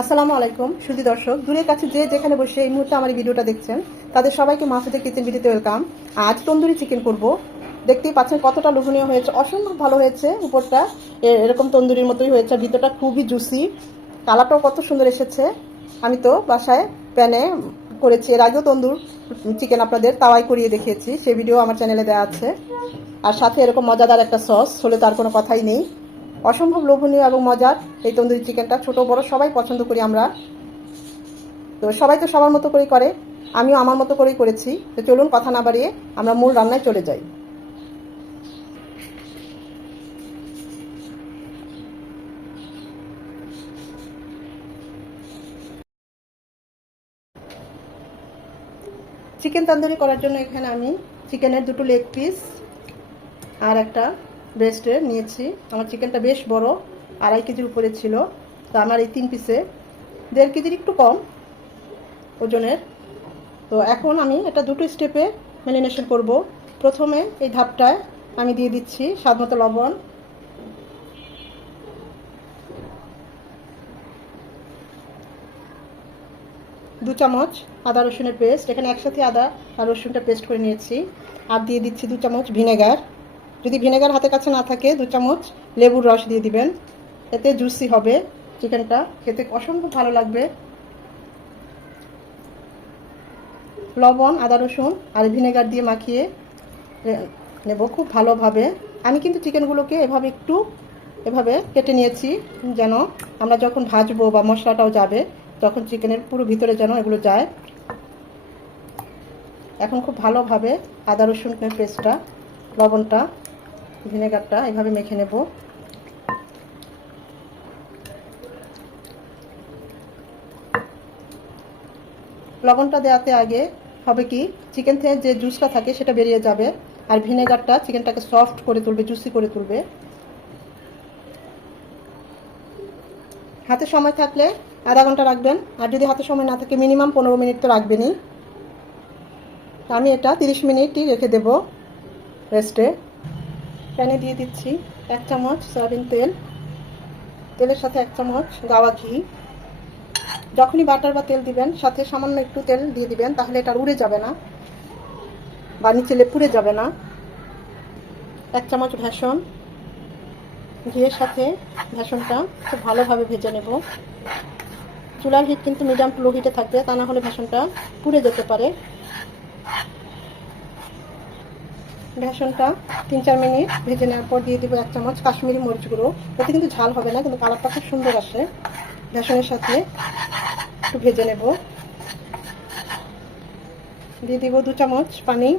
আসসালামু আলাইকুম, সুধী দর্শক। দূরের কাছে যে যেখানে বসে এই মুহূর্তে আমার ভিডিওটা দেখছেন, তাদের সবাইকে মাহফুজের কিচেন ভিডিওতে ওয়েলকাম আজ তন্দুরি চিকেন করব। দেখতেই পাচ্ছেন কতটা লোভনীয় হয়েছে, অসম্ভব ভালো হয়েছে উপরটা। এরকম তন্দুরির মতোই হয়েছে ভিতরটা খুবই জুসি কালারটাও কত সুন্দর এসেছে। আমি তো বাসায় প্যানে করেছি, এর আগেও তন্দুর চিকেন আপনাদের তাওয়াই করিয়ে দেখিয়েছি সেই ভিডিও আমার চ্যানেলে দেওয়া আছে। আর সাথে এরকম মজাদার একটা সস হলে তার কোনো কথাই নেই। অসম্ভব লোভনীয় এবং মজার এই তন্দুরি চিকেনটা। ছোট বড় সবাই পছন্দ করি আমরা। তো সবাই তো সবার মতো করেই করে। আমিও আমার মতো করেই করেছি। তো চলুন কথা না বাড়িয়ে আমরা মূল রান্নায় চলে যাই। চিকেন তন্দুরি করার জন্য এখানে আমি চিকেনের দুটো লেগ পিস আর একটা ব্রেস্টের নিয়েছি। আমার চিকেনটা বেশ বড়, আড়াই কেজির উপরে ছিল। তো আমার এই তিন পিসে দেড় কেজির একটু কম ওজনের। তো এখন আমি এটা দুটো স্টেপে ম্যারিনেশন করব। প্রথমে এই ধাপটায় আমি দিয়ে দিচ্ছি স্বাদ মতো লবণ। দু চামচ আদা রসুনের পেস্ট এখানে একসাথে আদা আর রসুনটা পেস্ট করে নিয়েছি। আর দিয়ে দিচ্ছি দু চামচ ভিনেগার যদি ভিনেগার হাতের কাছে না থাকে, দু চামচ লেবুর রস দিয়ে দিবেন। এতে জুসি হবে, চিকেনটা খেতে অসম্ভব ভালো লাগবে। লবণ, আদা, রসুন আর ভিনেগার দিয়ে মাখিয়ে নেব খুব ভালোভাবে। আমি কিন্তু চিকেনগুলোকে এভাবে একটু এভাবে কেটে নিয়েছি, যেন আমরা যখন ভাজবো বা মশলাটাও যাবে, তখন চিকেনের পুরো ভিতরে যেন এগুলো যায়। এখন খুব ভালোভাবে আদা, রসুন পেস্টটা, লবণটা ভিনেগারটা এভাবে মেখে নেব। লবণটা দেওয়াতে আগে হবে কি চিকেন থেকে যে জুসটা থাকে সেটা বেরিয়ে যাবে আর ভিনেগারটা চিকেনটাকে সফট করে তুলবে জুসি করে তুলবে। হাতে সময় থাকলে আধা ঘণ্টা রাখবেন আর যদি হাতে সময় না থাকে মিনিমাম পনেরো মিনিট তো রাখবেনই। আমি এটা তিরিশ মিনিটই রেখে দেব রেস্টে। প্যানে দিয়ে দিচ্ছি এক চামচ সয়াবিন তেল। তেলের সাথে এক চামচ গাওয়া ঘি। যখনই বাটার বা তেল দিবেন, সাথে সামান্য একটু তেল দিয়ে দিবেন, তাহলে এটা উড়ে যাবে না বা নিচে পুড়ে যাবে না। এক চামচ ভেষণ। ঘিয়ের সাথে ভেষণটা খুব ভালোভাবে ভেজে নেব। চুলার হিট কিন্তু মিডিয়াম লো হিটে থাকবে, তা না হলে ভেষণটা পুড়ে যেতে পারে। ভেষণটা তিন চার মিনিট ভেজে নেওয়ার পর দিয়ে দিব এক চামচ কাশ্মীরি মরিচ গুঁড়ো। এতে কিন্তু ঝাল হবে না, কিন্তু কালারটা খুব সুন্দর আসে। ভেষণের সাথে একটু ভেজে নেব। দিয়ে দিব দু চামচ পানি।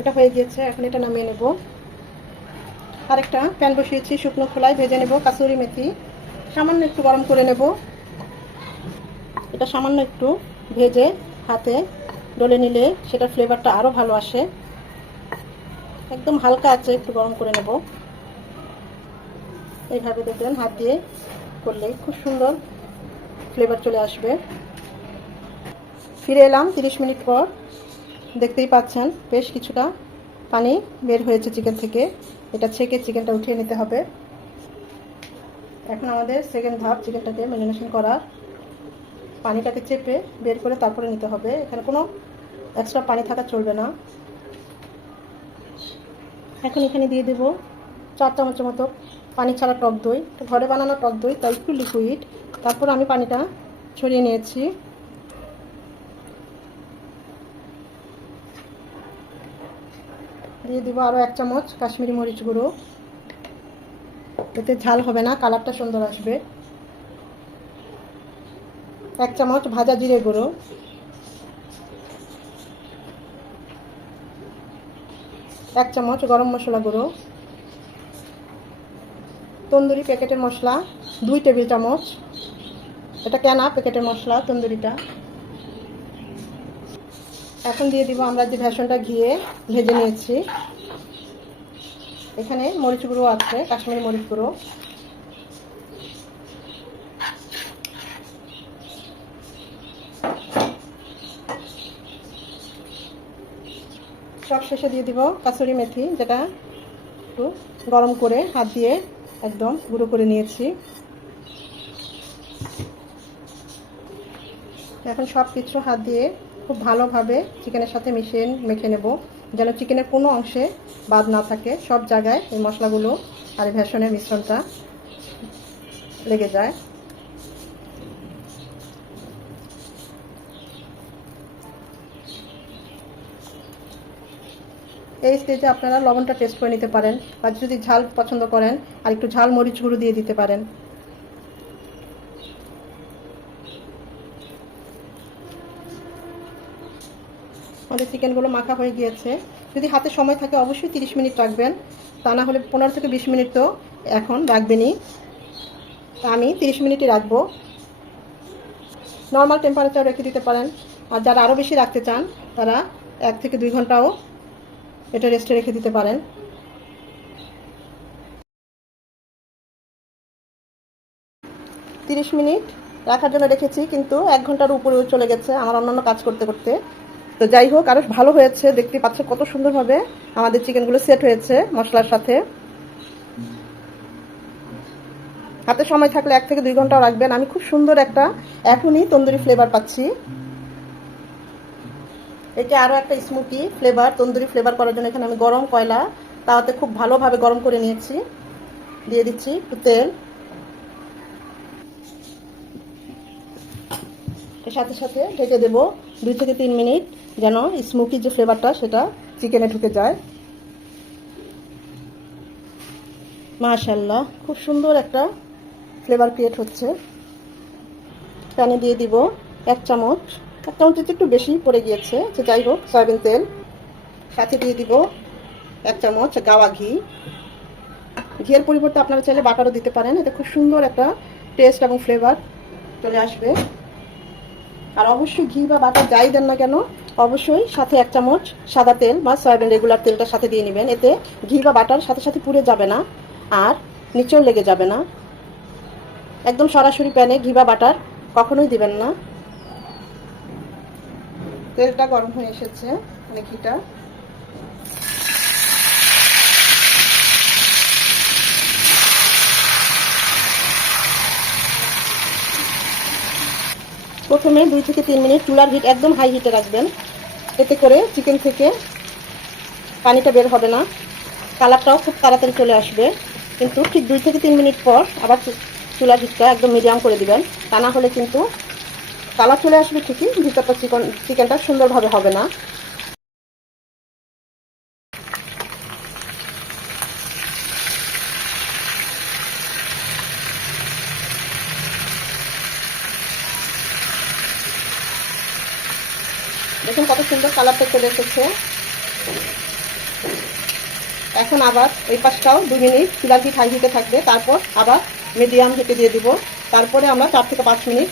এটা হয়ে গিয়েছে, এখন এটা নামিয়ে নেব। আরেকটা প্যান বসিয়েছি শুকনো খোলায়, ভেজে নেব কাসুরি মেথি। সামান্য একটু গরম করে নেব। এটা সামান্য একটু ভেজে হাতে ডলে নিলে সেটার ফ্লেভারটা আরও ভালো আসে। একদম হালকা আছে, একটু গরম করে নেব। এইভাবে দেখবেন হাত দিয়ে করলেই খুব সুন্দর ফ্লেভার চলে আসবে। ফিরে এলাম তিরিশ মিনিট পর। দেখতেই পাচ্ছেন, বেশ কিছুটা পানি বের হয়েছে চিকেন থেকে। এটা ছেঁকে চিকেনটা উঠিয়ে নিতে হবে। এখন আমাদের সেকেন্ড ধাপ চিকেনটাকে ম্যারিনেশন করার। পানিটাকে চেপে বের করে তারপরে নিতে হবে। এখানে কোনো এক্সট্রা পানি থাকা চলবে না। এখন এখানে দিয়ে দেব চার চামচের মতো পানি ছাড়া টক দই। ঘরে বানানো টক দই, তাই একটু লিকুইড তারপর আমি পানিটা ছড়িয়ে নিয়েছি। দিয়ে দেবো আরও এক চামচ কাশ্মীরি মরিচ গুঁড়ো। এতে ঝাল হবে না, কালারটা সুন্দর আসবে। এক চামচ ভাজা জিরে গুঁড়ো। এক চামচ গরম মশলা গুঁড়ো। তন্দুরি প্যাকেটের মশলা, দুই টেবিল চামচ। এটা কেনা প্যাকেটের মশলা, তন্দুরিটা। এখন দিয়ে দিব আমরা যে ভেষণটা ঘিয়ে ভেজে নিয়েছি। এখানে মরিচ গুঁড়ো আছে, কাশ্মীরি মরিচ গুঁড়ো। সব শেষে দিয়ে দিব কাসুরি মেথি, যেটা একটু গরম করে হাত দিয়ে একদম গুঁড়ো করে নিয়েছি। এখন সব কিছু হাত দিয়ে খুব ভালোভাবে চিকেনের সাথে মিশিয়ে মেখে নেব, যেন চিকেনের কোনো অংশে বাদ না থাকে, সব জায়গায় এই মশলাগুলো আর এই ভেষনের মিশ্রণটা লেগে যায়। এই স্টেজে আপনারা লবণটা টেস্ট করে নিতে পারেন, আর যদি ঝাল পছন্দ করেন, আর একটু ঝাল মরিচ গুঁড়ো দিয়ে দিতে পারেন। আমাদের চিকেনগুলো মাখা হয়ে গিয়েছে। যদি হাতে সময় থাকে অবশ্যই তিরিশ মিনিট রাখবেন। তা না হলে পনেরো থেকে বিশ মিনিট তো এখন রাখবেনই। তা আমি তিরিশ মিনিটই রাখব। নর্মাল টেম্পারেচার রেখে দিতে পারেন। আর যারা আরও বেশি রাখতে চান, তারা এক থেকে দুই ঘন্টাও এটা রেস্টে রেখে দিতে পারেন। তিরিশ মিনিট রাখার জন্য রেখেছি, কিন্তু এক ঘণ্টার উপরে চলে গেছে আমার অন্যান্য কাজ করতে করতে। তো যাই হোক আরও ভালো হয়েছে, দেখতে পাচ্ছে কত সুন্দরভাবে আমাদের চিকেনগুলো সেট হয়েছে মশলার সাথে। হাতে সময় থাকলে এক থেকে দুই ঘন্টাও রাখবেন। আমি খুব সুন্দর একটা, এখনই তন্দুরি ফ্লেভার পাচ্ছি। এটা আরও একটা স্মুকি ফ্লেভার তন্দুরি ফ্লেভার করার জন্য এখানে আমি গরম কয়লা তাওয়াতে খুব ভালোভাবে গরম করে নিয়েছি। দিয়ে দিচ্ছি একটু তেল। সাথে সাথে ঢেকে দেবো দুই থেকে তিন মিনিট। যেন স্মোকি যে ফ্লেভারটা সেটা চিকেনে ঢুকে যায়। মাশাল্লাহ খুব সুন্দর একটা ফ্লেভার ক্রিয়েট হচ্ছে। প্যানে দিয়ে দিব এক চামচ। এক চামচ একটু বেশি পড়ে গিয়েছে যে যাই হোক, সয়াবিন তেল। সাথে দিয়ে দিব এক চামচ গাওয়া ঘি। ঘিয়ের পরিবর্তে আপনারা চাইলে বাটারও দিতে পারেন, এতে খুব সুন্দর একটা টেস্ট এবং ফ্লেভার চলে আসবে। আর অবশ্যই ঘি বা বাটার যাই দেন না কেন, অবশ্যই সাথে এক চামচ সাদা তেল বা সয়াবিন রেগুলার তেলটা সাথে দিয়ে নেবেন। এতে ঘি বা বাটার সাথে সাথে পুড়ে যাবে না আর নিচেও লেগে যাবে না। একদম সরাসরি প্যানে ঘি বা বাটার কখনোই দিবেন না। তেলটা গরম হয়ে এসেছে মানে ঘিটা। প্রথমে দুই থেকে তিন মিনিট চুলার হিট একদম হাই হিটে রাখবেন। এতে করে চিকেন থেকে পানিটা বের হবে না। কালারটাও খুব তাড়াতাড়ি চলে আসবে। কিন্তু ঠিক দুই থেকে তিন মিনিট পর আবার চুলার হিটটা একদম মিডিয়াম করে দিবেন। তা না হলে কিন্তু কালার চলে আসবে ঠিকই, ভিতরটা চিকন চিকেনটা সুন্দরভাবে হবে না। দেখুন কত সুন্দর কালারটা চলে এসেছে। এখন আবার ওই পাশটাও দু মিনিট চুলার হিট হাই হিটে থাকবে, তারপর আবার মিডিয়াম হিটে দিয়ে দিব। তারপরে আমরা চার থেকে পাঁচ মিনিট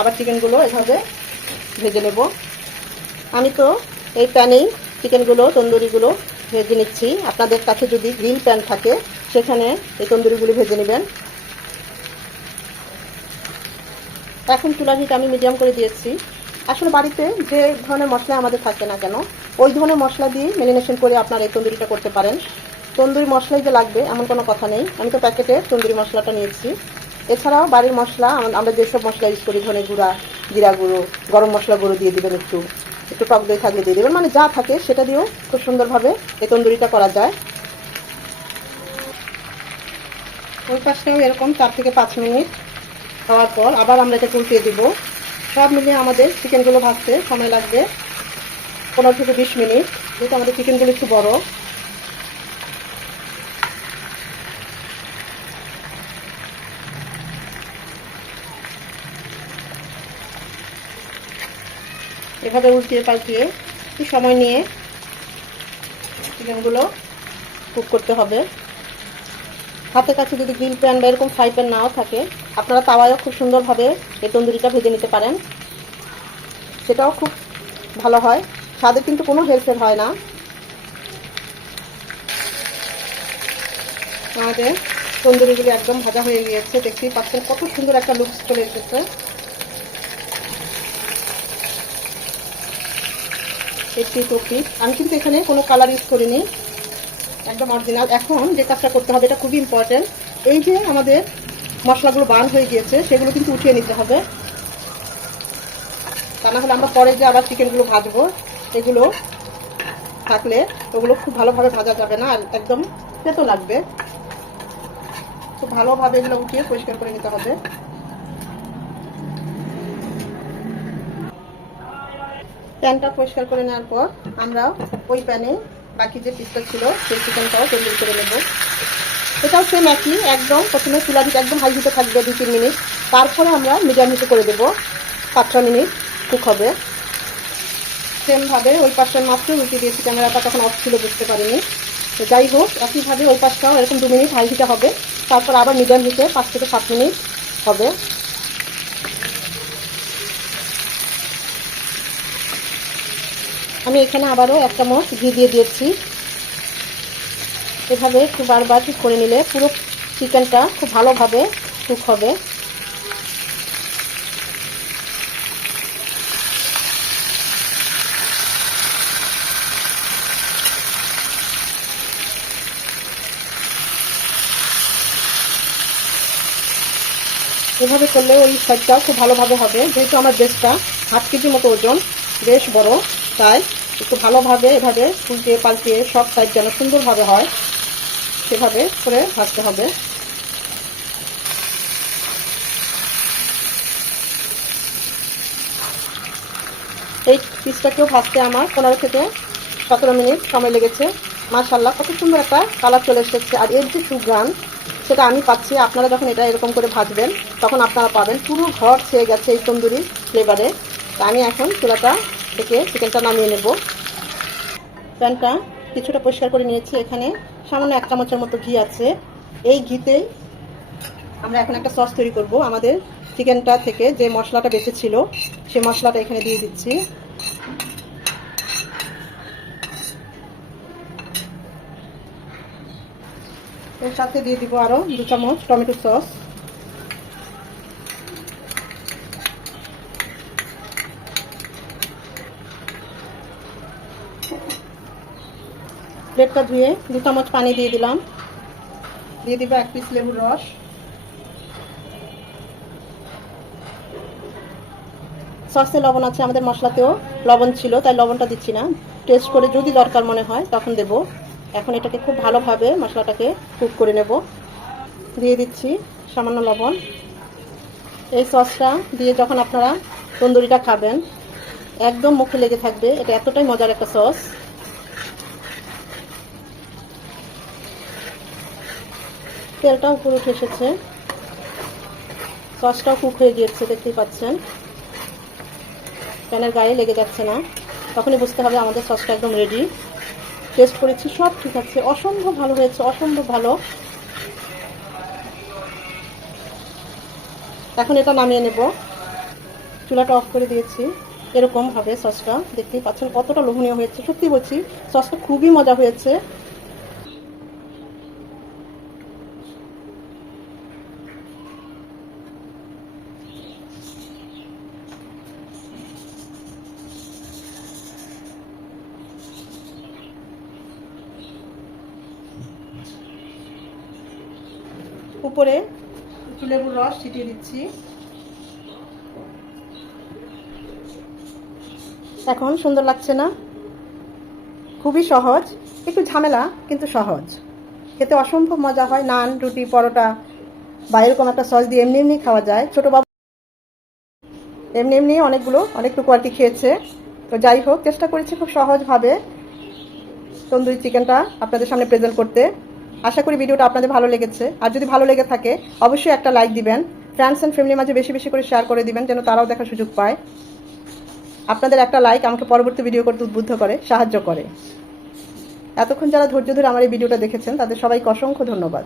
আবার চিকেনগুলো এভাবে ভেজে নেব। আমি তো এই প্যানেই চিকেনগুলো তন্দুরিগুলো ভেজে নিচ্ছি। আপনাদের কাছে যদি গ্রিল প্যান থাকে, সেখানে এই তন্দুরিগুলো ভেজে নেবেন। এখন চুলার হিট আমি মিডিয়াম করে দিয়েছি। আসলে বাড়িতে যে ধরনের মশলা আমাদের থাকে না কেন, ওই ধরনের মশলা দিয়ে মেরিনেশন করে আপনারা এই তন্দুরিটা করতে পারেন। তন্দুরি মশলাই যে লাগবে, এমন কোনো কথা নেই। আমি তো প্যাকেটে তন্দুরি মশলাটা নিয়েছি। এছাড়াও বাড়ির মশলা আমরা যেসব মশলা ইউজ করি, ধনে গুঁড়া, জিরা গুঁড়ো, গরম মশলা গুঁড়ো দিয়ে দেবেন একটু। একটু টক দই থাকলে দিয়ে দেবেন। মানে যা থাকে সেটা দিয়েও খুব সুন্দরভাবে এই তন্দুরিটা করা যায়। ওই পাশটাও এরকম চার থেকে পাঁচ মিনিট হওয়ার পর আবার আমরা এটা উল্টিয়ে দিব। সব মিলিয়ে আমাদের চিকেনগুলো ভাজতে সময় লাগবে পনেরো থেকে বিশ মিনিট। যেহেতু আমাদের চিকেনগুলো একটু বড়। এভাবে উল্টিয়ে পাল্টিয়ে একটু সময় নিয়ে চিকেনগুলো কুক করতে হবে। হাতের কাছে যদি গ্রিল প্যান বা এরকম ফ্রাই প্যান নাও থাকে আপনারা তাওয়ায়ও খুব সুন্দরভাবে এই তন্দুরিটা ভেজে নিতে পারেন। সেটাও খুব ভালো হয়। স্বাদে কিন্তু কোনো হেলফের হয় না। আমাদের তন্দুরিগুলি একদম ভাজা হয়ে গিয়েছে। দেখতেই পাচ্ছেন কত সুন্দর একটা লুকস চলে এসেছে। এইটটি টু পিস আমি কিন্তু এখানে কোনো কালার ইউজ করিনি। একদম অরিজিনাল এখন যে কাজটা করতে হবে, এটা খুবই ইম্পর্টেন্ট এই যে আমাদের মশলাগুলো বার্ন হয়ে গিয়েছে, সেগুলো কিন্তু উঠিয়ে নিতে হবে। তা না হলে আমরা পরে যে আবার চিকেনগুলো ভাজবো, এগুলো থাকলে ওগুলো খুব ভালোভাবে ভাজা যাবে না একদম তেতো লাগবে। খুব ভালোভাবে এগুলো উঠিয়ে পরিষ্কার করে নিতে হবে। প্যানটা পরিষ্কার করে নেওয়ার পর আমরা ওই প্যানে বাকি যে পিসটা ছিল, সেই চিকেনটাও তৈরি করে নেব। এটাও সেম একই, একদম প্রথমে চুলা দিতে একদম হাই হিটে থাকবে দু তিন মিনিট। তারপরে আমরা মিডিয়াম হিটে করে দেবো পাঁচ ছ মিনিট কুক হবে। সেমভাবে ওই পাশটার মাত্র রুটি দিয়েছি ক্যামেরাটা তখন অফ ছিল, বুঝতে পারিনি। তো যাই হোক, একইভাবে ওই পাশটাও এরকম দু মিনিট হাই হিটে হবে। তারপর আবার মিডিয়াম হিটে পাঁচ থেকে সাত মিনিট হবে। আমি এখানে আবারও এক চামচ ঘি দিয়ে দিয়েছি। এভাবে একটু বারবার করে নিলে পুরো চিকেনটা খুব ভালোভাবে কুক হবে। এভাবে করলে ওই সাইডটাও খুব ভালোভাবে হবে। যেহেতু আমার বেশটা হাফ কেজি মতো ওজন, বেশ বড়, তাই একটু ভালোভাবে এভাবে উল্টে পাল্টে সব সাইড যেন সুন্দরভাবে হয়। সেভাবে করে ভাজতে হবে। এই পিসটাকেও ভাজতে আমার পনেরো থেকে সতেরো মিনিট সময় লেগেছে। মাশাল্লাহ কত সুন্দর একটা কালার চলে এসেছে। আর এর যে সুগ্রান সেটা আমি পাচ্ছি। আপনারা যখন এটা এরকম করে ভাজবেন, তখন আপনারা পাবেন পুরো ঘর ছেয়ে গেছে এই তন্দুরি ফ্লেভারে তা আমি এখন চুলাটা থেকে চিকেনটা নামিয়ে নেব। প্যানটা কিছুটা পরিষ্কার করে নিয়েছি এখানে। সামান্য এক চামচের মতো ঘি আছে। এই ঘিতেই আমরা এখন একটা সস তৈরি করব আমাদের চিকেনটা থেকে। যে মশলাটা বেঁচে ছিল সেই মশলাটা এখানে দিয়ে দিচ্ছি। এর সাথে দিয়ে দিব আরও দু চামচ টমেটো সস। প্লেটটা ধুয়ে দু চামচ পানি দিয়ে দিলাম। দিয়ে দিব এক পিস লেবুর রস। সসে লবণ আছে, আমাদের মশলাতেও লবণ ছিল, তাই লবণটা দিচ্ছি না। টেস্ট করে যদি দরকার মনে হয়, তখন দেব। এখন এটাকে খুব ভালোভাবে মশলাটাকে কুক করে নেব। দিয়ে দিচ্ছি সামান্য লবণ। এই সসটা দিয়ে যখন আপনারা তন্দুরিটা খাবেন, একদম মুখে লেগে থাকবে। এটা এতটাই মজার একটা সস। তেলটাও উপরে উঠে সসটাও কুক হয়ে গিয়েছে, দেখতেই পাচ্ছেন। প্যানের গায়ে লেগে যাচ্ছে না। তখনই বুঝতে হবে আমাদের সসটা একদম রেডি টেস্ট করেছি, সব ঠিক আছে। অসম্ভব ভালো হয়েছে, অসম্ভব ভালো। এখন এটা নামিয়ে নেব। চুলাটা অফ করে দিয়েছি। এরকম হবে সসটা, দেখতেই পাচ্ছেন কতটা লোভনীয় হয়েছে। সত্যি বলছি, সসটা খুবই মজা হয়েছে। উপরে একটু লেবুর রস ছিটিয়ে দিচ্ছি। এখন সুন্দর লাগছে না? খুবই সহজ, একটু ঝামেলা, কিন্তু সহজ। খেতে অসম্ভব মজা হয়, নান, রুটি, পরোটা, বা এরকম একটা সস দিয়ে এমনি এমনি খাওয়া যায়। ছোটো বাবু এমনি এমনি অনেকগুলো অনেকটুকু আর কি খেয়েছে। তো যাই হোক, চেষ্টা করেছি খুব সহজভাবে। তন্দুরি চিকেনটা আপনাদের সামনে প্রেজেন্ট করতে। আশা করি ভিডিওটা আপনাদের ভালো লেগেছে। আর যদি ভালো লেগে থাকে, অবশ্যই একটা লাইক দিবেন। ফ্রেন্ডস অ্যান্ড ফ্যামিলির মাঝে বেশি বেশি করে শেয়ার করে দিবেন, যেন তারাও দেখার সুযোগ পায়। আপনাদের একটা লাইক আমাকে পরবর্তী ভিডিও করতে উদ্বুদ্ধ করে, সাহায্য করে। এতক্ষণ যারা ধৈর্য ধরে আমার এই ভিডিওটা দেখেছেন, তাদের সবাইকে অসংখ্য ধন্যবাদ।